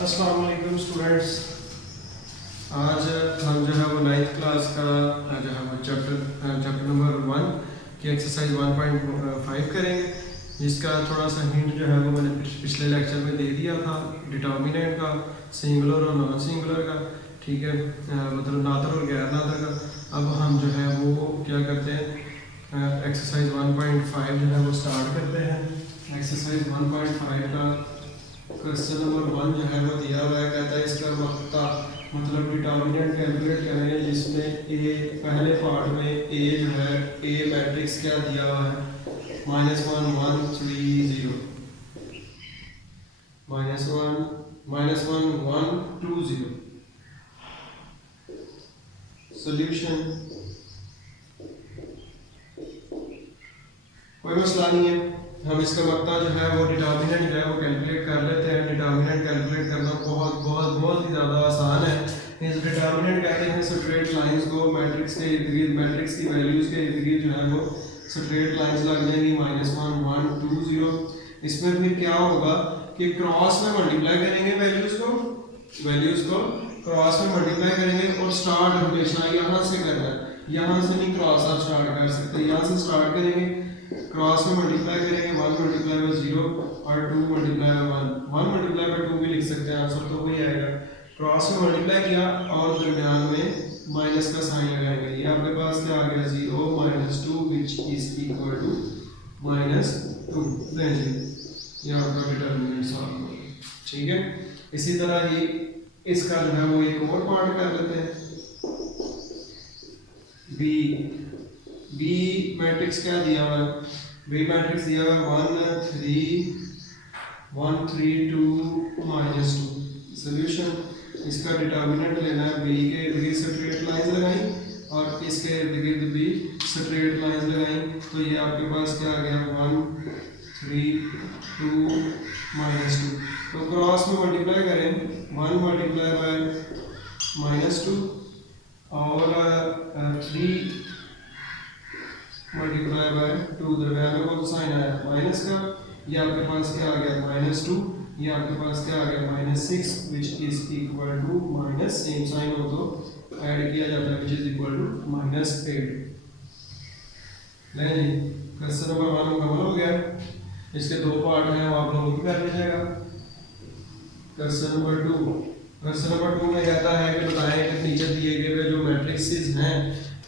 अस्सलाम वालेकुम स्टूडेंट्स। आज हम जो है वो 9th क्लास का जो है वो चैप्टर नंबर 1 की एक्सरसाइज 1.5 करेंगे, जिसका थोड़ा सा हिंट जो है वो मैंने पिछले लेक्चर में दे दिया था, डिटर्मिनेंट का, सिंगुलर और नॉन सिंगुलर का। ठीक है, मतलब नादर और गैर नादर का। अब हम जो है वो क्या करते हैं, एक्सरसाइज 1.5 जो है वो स्टार्ट करते हैं। एक्सरसाइज 1.5 का क्वेश्चन नंबर 1 जो है वो दिया हुआ है, कहता है इसका मक्ता मतलब डिटर्मिनेंट कैलकुलेट करेंगे, जिसमें ए पहले पार्ट में ए जो है ए मैट्रिक्स क्या दिया हुआ है, -1 1 3 0 -1 1 2 0। सॉल्यूशन कोई मसला नहीं है, हम इसका मक्ता जो है वो डिटर्मिनेंट जो है वो कैलकुलेट कर लेते हैं। डिटर्मिनेंट कैलकुलेट करना बहुत बहुत बहुत ही ज़्यादा आसान है। इस डिटर्मिनेंट कहते हैं स्ट्रेट लाइंस को मैट्रिक्स के इर्द गिर्द, मैट्रिक्स की वैल्यूज़ के इर्द गिर्द जो है वो स्ट्रेट लाइंस लग जाएंगी, -1 1 2 0। इसमें फिर क्या होगा कि क्रॉस में मल्टीप्लाई करेंगे वैल्यूज़ को क्रॉस में मल्टीप्लाई करेंगे, और स्टार्ट हमेशा यहाँ से करना है, यहाँ से नहीं क्रॉस आप स्टार्ट कर सकते, यहाँ से स्टार्ट करेंगे, क्रॉस में मल्टीप्लाई करेंगे, 1 मल्टीप्लाई बाय 0 और 2 मल्टीप्लाई बाय 1 मल्टीप्लाई बाय 2 भी लिख सकते हैं, आंसर तो वही आएगा। क्रॉस में मल्टीप्लाई किया और दरमियान में माइनस का साइन लगाएंगे, ये आपके पास क्या आ गया 0 -2 विच इज इक्वल टू -2। जी, ये आपका डिटरमिनेंट सॉल्व हो गया। ठीक है, इसी तरह ही इसका जो है वो एक और पार्ट कर लेते हैं। बी मैट्रिक्स क्या दिया हुआ है, बी मैट्रिक्स दिया हुआ है 1 3 2 -2। सॉल्यूशन, इसका डिटर्मिनेंट लेना है, बी के इर्द गिर्द स्ट्रेट लाइंस लगाई और इसके इर्द गिर्द भी स्ट्रेट लाइंस लगाई, तो ये आपके पास क्या आ गया 1 3 2 -2। तो क्रॉस में मल्टीप्लाई करें, 1 मल्टीप्लाई बाय -2 और 3 मल्टीप्लाई बाय 2, दरम्यान में कौन सा साइन आया माइनस का, ये आपके पास क्या आ गया -2, ये आपके पास क्या आ गया -6 which is equal to minus, same sign हो तो ऐड किया जाता है, विच इज इक्वल टू -8। नहीं जी, क्वेश्चन नंबर 1 मुकम्मल हो गया। इसके दो पार्ट हैं, वो आप लोग कर लीजिएगा। क्वेश्चन नंबर 2 में कहता है कि बताएं कि नीचे दिए गए जो मैट्रिक्सेस हैं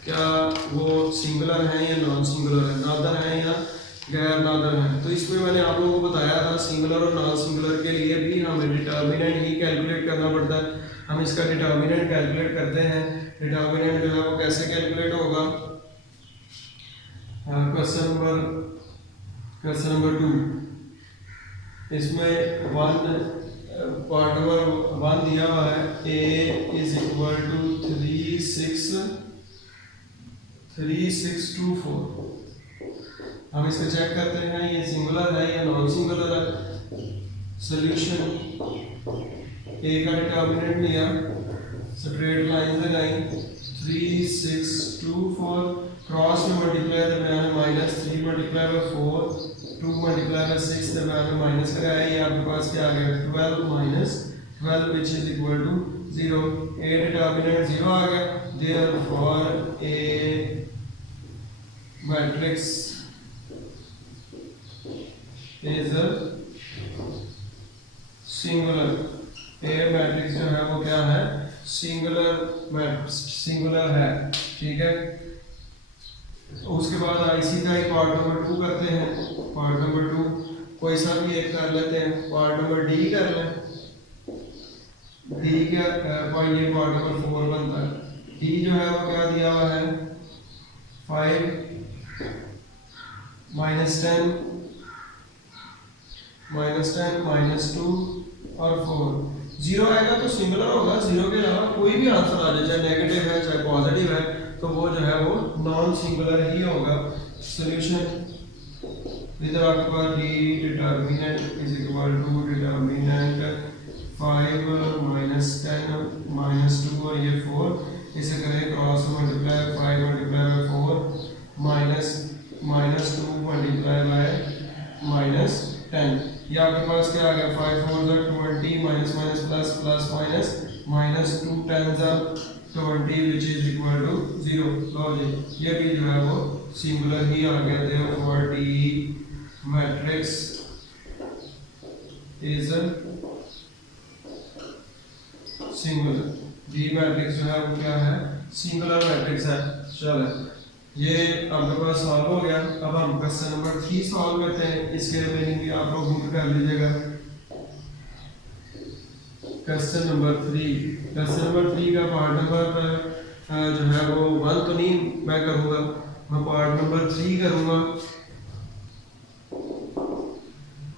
क्या वो सिंगुलर हैं या नॉन सिंगुलर है, नादर हैं या गैर नादर हैं। तो इसमें मैंने आप लोगों को बताया था सिंगुलर और नॉन सिंगुलर के लिए भी हमें डिटर्मिनेंट ही कैलकुलेट करना पड़ता है। हम इसका डिटर्मिनेंट कैलकुलेट करते हैं। डिटर्मिनेंट जो है वो कैसे कैलकुलेट होगा, क्वेश्चन नंबर 2, इसमें पार्ट नंबर 1 दिया हुआ है, a इज इक्वल टू 3624। हम इसको चेक करते हैं ये सिंगुलर है या नॉन सिंगुलर है। सॉल्यूशन, a का डिटर्मिनेंट लिया, स्ट्रेट लाइन लगाई, 3624 क्रॉस में मल्टीप्लाई दरम्यान -3 मल्टीप्लाई बाय 4 2 मल्टीप्लाई बाय 6 दरम्यान में माइनस कराया, ये आपके पास क्या आ गया 12 -12 which is equal to 0। a determinant 0 आ गया, therefore a matrix is singular. A matrix जो है वो क्या है, सिंगुलर है। ठीक है, उसके बाद इसी का ही पार्ट नंबर 2 करते हैं। पार्ट नंबर 2 कोई सा भी एक कर लेते हैं, पार्ट नंबर डी कर लें। डी का ये पार्ट नंबर 4 बनता है। डी जो है वो क्या दिया हुआ है 5 -10 -2 और 4। 0 आएगा तो सिंगुलर होगा, 0 के अलावा कोई भी आंसर आ जाए, चाहे नेगेटिव है चाहे पॉजिटिव है, तो वो जो है वो नॉन सिंगुलर ही होगा। सॉल्यूशन, इधर आपके पास D determinant is equal to determinant 5 -10 -2 और ये 4, इसे करें cross multiply 5 multiply by 4 -2 multiply by -10, ये आपके पास क्या आ गया 5 4 ones are 20 minus minus plus plus minus minus 2 times are 20 which is equal to 0। लो जी ये भी जो है वो सिंगुलर ही आ गया। therefore D matrix is singular. D matrix जो है वो क्या है, सिंगुलर मैट्रिक्स है। चलो ये आपके पास सॉल्व हो गया। अब हम क्वेश्चन नंबर 3 सॉल्व करते हैं। इसके रिमेनिंग भी आप लोग नोट कर लीजिएगा। क्वेश्चन नंबर 3 का पार्ट नंबर जो है वो 1 तो नहीं मैं करूँगा, मैं पार्ट नंबर 3 करूँगा।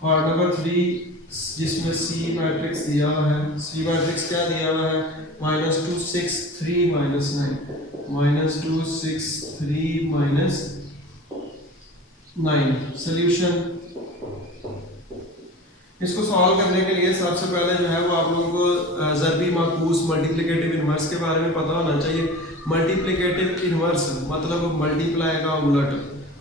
पार्ट नंबर 3 जिसमें सी मैट्रिक्स दिया हुआ है। सी मैट्रिक्स क्या दिया हुआ है, -2 6 3 -9 -2 6 3 -9। सॉल्यूशन इसको सॉल्व करने के लिए सबसे पहले जो है वो आप लोगों को ज़रबी माकूस मल्टीप्लिकेटिव इनवर्स के बारे में पता होना चाहिए। मल्टीप्लिकेटिव इनवर्स मतलब मल्टीप्लाई का उलट,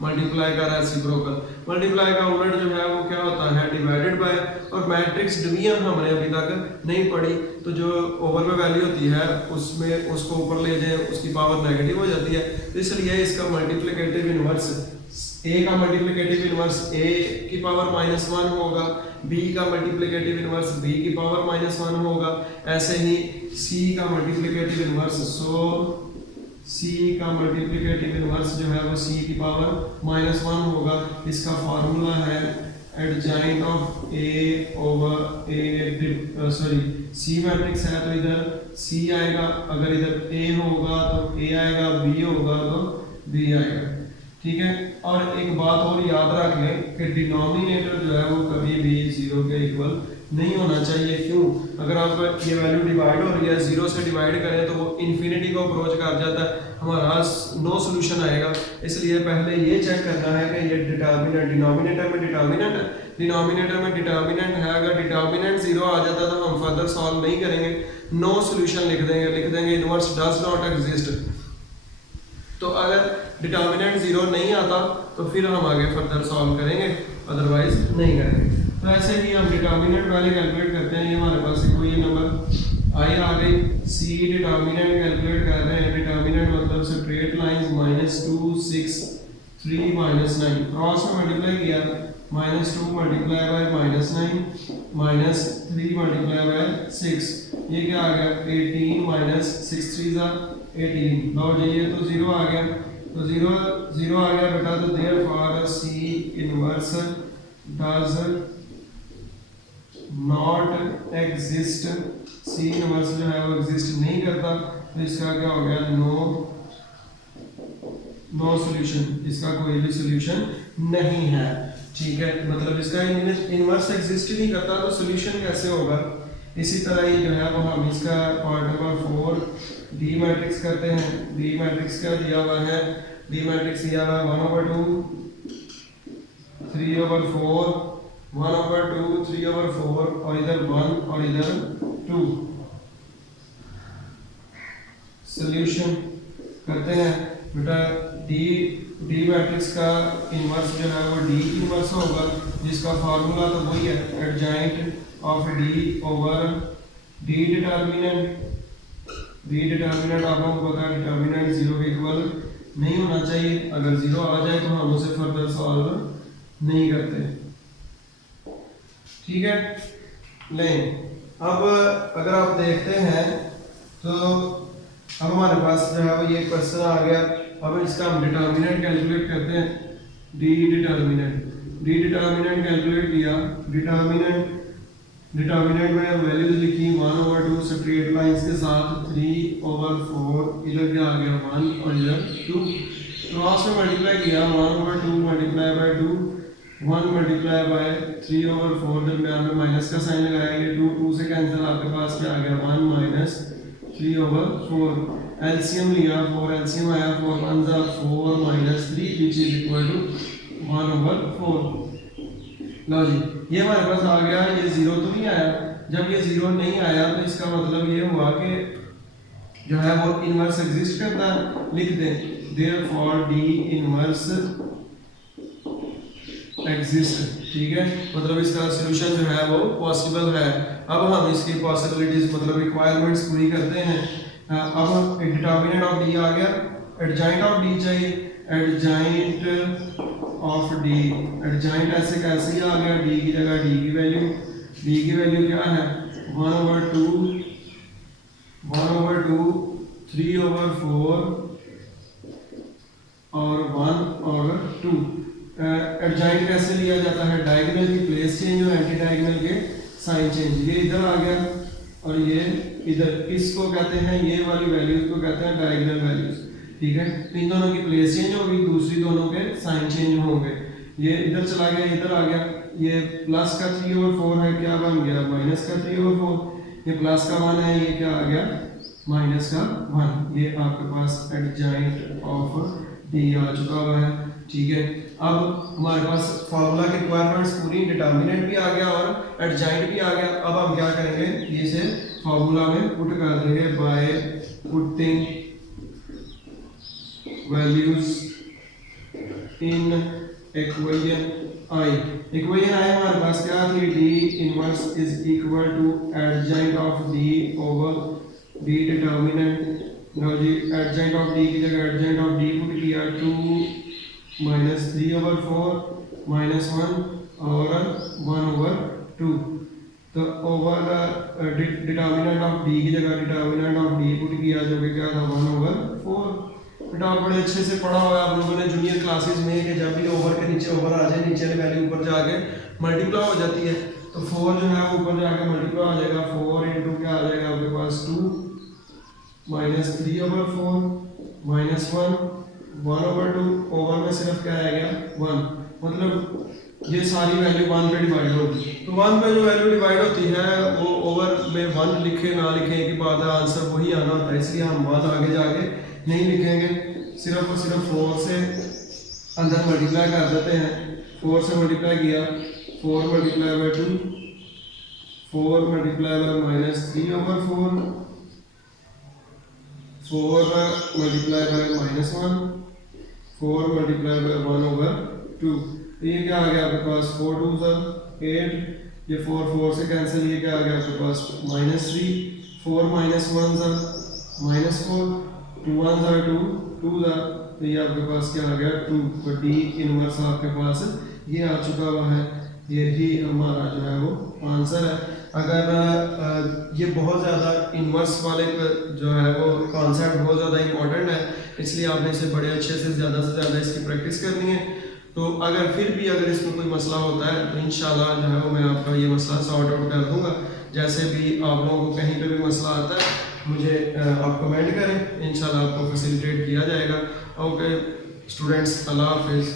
मल्टीप्लाई का रेसिप्रोकल। मल्टीप्लाई का उलट जो है वो क्या होता है, डिवाइडेड बाय। और मैट्रिक्स डिवीजन हमने अभी तक नहीं पढ़ी, तो जो ओवर में वैल्यू होती है उसमें उसको ऊपर ले जाए उसकी पावर नेगेटिव हो जाती है। तो इसलिए इसका मल्टीप्लिकेटिव इनवर्स ए का मल्टीप्लिकेटिव इनवर्स ए की पावर -1 होगा, बी का मल्टीप्लिकेटिव इनवर्स बी की पावर -1 होगा। ऐसे ही सी का मल्टीप्लिकेटिव इनवर्स, सो सी का मल्टीप्लिकेटिव इनवर्स जो है वो सी की पावर -1 होगा। इसका फार्मूला है adjoint of A over A, sorry C matrix है तो इधर सी आएगा, अगर इधर ए होगा तो ए आएगा, बी होगा तो बी आएगा। ठीक है। और एक बात और याद रख लें कि डिनोमिनेटर जो है वो कभी भी 0 के इक्वल नहीं होना चाहिए। क्यों? अगर आप ये वैल्यू डिवाइड हो रही है 0 से डिवाइड करें तो वो इन्फिनिटी को अप्रोच कर जाता है, हमारा नो सॉल्यूशन आएगा। इसलिए पहले ये चेक करना है कि ये डिटर्मिनेंट डिनोमिनेटर में डिटर्मिनेंट है। अगर डिटर्मिनेंट 0 आ जाता है तो हम फर्दर सॉल्व नहीं करेंगे, नो सॉल्यूशन लिख देंगे इनवर्स डज नॉट एग्जिस्ट। तो अगर डिटर्मिनेंट 0 नहीं आता तो फिर हम आगे फर्दर सॉल्व करेंगे, अदरवाइज नहीं करेंगे। तो ऐसे ही हम डिटर्मिनेंट वैल्यू कैलकुलेट करते हैं। ये हमारे पास कोई नंबर आई आ गई, सी डिटर्मिनेंट कैलकुलेट कर रहे हैं। डिटर्मिनेंट मतलब स्ट्रेट लाइंस -2 6 3 -9 क्रॉस में मल्टीप्लाई किया, -2 मल्टीप्लाई बाय -9 -3 मल्टीप्लाई बाय 6, ये क्या आ गया 18 -6 3 18। लो जी ये तो 0 आ गया, तो 0 आ गया बेटा। तो therefore C inverse does not exist, C inverse जो है वो एग्जिस्ट नहीं करता। तो इसका क्या हो गया, नो सॉल्यूशन, इसका कोई भी सॉल्यूशन नहीं है। ठीक है, मतलब इसका इनवर्स एग्जिस्ट ही नहीं करता तो सॉल्यूशन कैसे होगा। इसी तरह ही जो है वो हम इसका पार्ट नंबर 4 डी मैट्रिक्स करते हैं। डी मैट्रिक्स क्या दिया हुआ है, डी मैट्रिक्स दिया हुआ है 1/2 3/4 1/2 3/4 और इधर 1 और इधर 2। सॉल्यूशन करते हैं बेटा। डी मैट्रिक्स का इनवर्स जो है वो डी इनवर्स होगा, जिसका फार्मूला तो वही है adjoint of D over D determinant. D determinant आप लोगों को पता है डिटर्मिनेंट 0 के इक्वल नहीं होना चाहिए। अगर 0 आ जाए तो हम उसे फर्दर सॉल्व नहीं करते। ठीक है, लें अब अगर आप देखते हैं तो अब हमारे पास जो है वो ये क्वेश्चन आ गया। अब इसका हम डिटर्मिनेंट कैलकुलेट करते हैं। डी डिटर्मिनेंट कैलकुलेट किया। डिटर्मिनेंट में वैल्यूज लिखी 1/2 स्ट्रेट लाइंस के साथ 3/4, इधर क्या आ गया 1 और इधर 2। क्रॉस में मल्टीप्लाई किया 1/2 मल्टीप्लाई बाय 2 1 मल्टीप्लाई बाय 3/4, दरमियान में माइनस का साइन लगाएंगे। 2 से कैंसिल, आपके पास क्या आ गया 1 - 3/4। एलसीएम लिया 4, एलसीएम आया 4 1 4 -3 विच इज इक्वल टू 1/4। लो जी ये हमारे पास आ गया। ये 0 तो नहीं आया, जब ये 0 नहीं आया तो इसका मतलब ये हुआ कि जो है वो इनवर्स एग्जिस्ट करता है। लिख दें देयरफॉर डी इनवर्स एग्जिस्ट, ठीक है, मतलब इसका सोल्यूशन जो है वो पॉसिबल है। अब हम इसकी पॉसिबिलिटीज मतलब रिक्वायरमेंट्स पूरी करते हैं। अब डिटर्मिनेंट ऑफ डी आ गया, एडजॉइंट ऑफ डी चाहिए, एडजॉइंट ऑफ डी, एडजॉइंट ऐसे कैसे ही आ गया, डी की जगह डी की वैल्यू क्या है 1/2 3/4 और 1/2। एडजॉइंट कैसे लिया जाता है, डायगोनल की प्लेस चेंज और एंटी डायगोनल के साइन चेंज। ये इधर आ गया और ये इधर, इसको कहते हैं, ये वाली वैल्यूज को कहते हैं डायगोनल वैल्यूज, ठीक है। इन दोनों की प्लेस चेंज होगी, दूसरी दोनों के साइन चेंज होंगे। ये इधर चला गया, इधर आ गया, ये प्लस का 3/4 है, क्या बन गया माइनस का 3/4। ये प्लस का 1 है, ये क्या आ गया माइनस का 1। ये आपके पास एडजॉइंट ऑफ डी आ चुका हुआ है, ठीक है। अब हमारे पास फार्मूला की रिक्वायरमेंट्स पूरी, डिटर्मिनेंट भी आ गया और एडजॉइंट भी आ गया। अब हम क्या करेंगे, ये से फार्मूला में पुट कर देंगे by putting values in equation I. Equation I हमारे पास क्या थी, D inverse is equal to adjoint of D over D determinant. No जी, एडजॉइंट ऑफ डी की जगह एडजॉइंट ऑफ डी पुट किया 2 - 3/4 -1 और 1/2। तो ओवर डिटर्मिनेंट ऑफ डी की जगह डिटर्मिनेंट ऑफ डी पुट किया जो कि क्या था 1/4। बेटा बड़े अच्छे से पढ़ा हुआ है आप लोगों ने जूनियर क्लासेस में कि जब भी ओवर के नीचे ओवर आ जाए, नीचे वाली वैल्यू ऊपर जाके मल्टीप्लाई हो जाती है। तो 4 जो है वो ऊपर जाके मल्टीप्लाई हो जाएगा, 4 इंटू क्या आ जाएगा आपके पास 2 - 3/4 -1 1/2। ओवर में सिर्फ क्या आएगा 1, मतलब ये सारी वैल्यू 1 पे डिवाइड होगी। तो 1 पे जो वैल्यू डिवाइड होती है वो ओवर में 1 लिखे ना लिखे की बात है, आंसर वही आना होता है, इसलिए हम बात आगे जाके नहीं लिखेंगे। सिर्फ और सिर्फ 4 से अंदर मल्टीप्लाई कर देते हैं। 4 से मल्टीप्लाई किया, 4 × 2 4 × -3/4 4 × -1 4 × 1/2। ये क्या आ गया आपके पास 4 2 8, ये 4 से कैंसिल, ये क्या आ गया आपके पास -3 4 - 1 -4 2 1 2 2 तो ये आपके पास क्या आ गया 2। तो डी इनवर्स आपके पास ये आ चुका हुआ है, यही हमारा जो है वो आंसर है। अगर ये बहुत ज़्यादा इनवर्स वाले जो है वो कॉन्सेप्ट बहुत ज़्यादा इंपॉर्टेंट है, इसलिए आपने इसे बड़े अच्छे से ज़्यादा इसकी प्रैक्टिस करनी है। तो अगर फिर भी अगर इसमें कोई मसला होता है तो इंशाल्लाह जो है वो मैं आपका ये मसला सॉर्ट आउट कर दूंगा। जैसे भी आप लोगों को कहीं पे भी मसला आता है मुझे आप कमेंट करें, इंशाल्लाह आपको फैसिलिटेट किया जाएगा। ओके स्टूडेंट्स, अल्लाह हाफिज़।